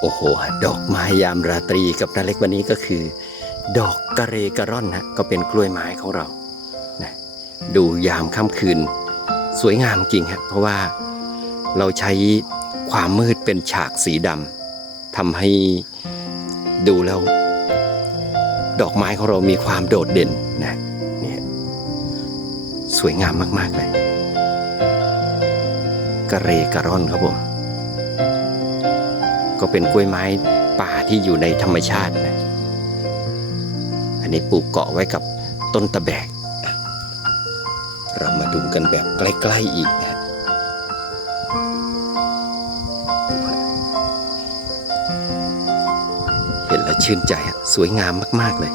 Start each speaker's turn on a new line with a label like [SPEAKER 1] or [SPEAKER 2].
[SPEAKER 1] โอ้โห ดอกไม้ยามราตรีกับนาเล็กวันนี้ก็คือ ดอกกระเรกระร่อนนะก็เป็นกล้วยไม้ของเรานะดูยามค่ำคืน สวยงามจริงฮะเพราะว่าเราใช้ความมืดเป็นฉากสีดำทำให้ดูแล้ว ดอกไม้ของเรามีความโดดเด่นนะเนี่ยสวยงามมาก ๆ เลยกระเรกระร่อนครับผม ก็เป็นกล้วยไม้ป่าที่อยู่ในธรรมชาตินะ อันนี้ปลูกเกาะไว้กับต้นตะแบก เรามาดูกันแบบใกล้ๆอีกนะเห็นแล้วชื่นใจอะสวยงามมากๆเลย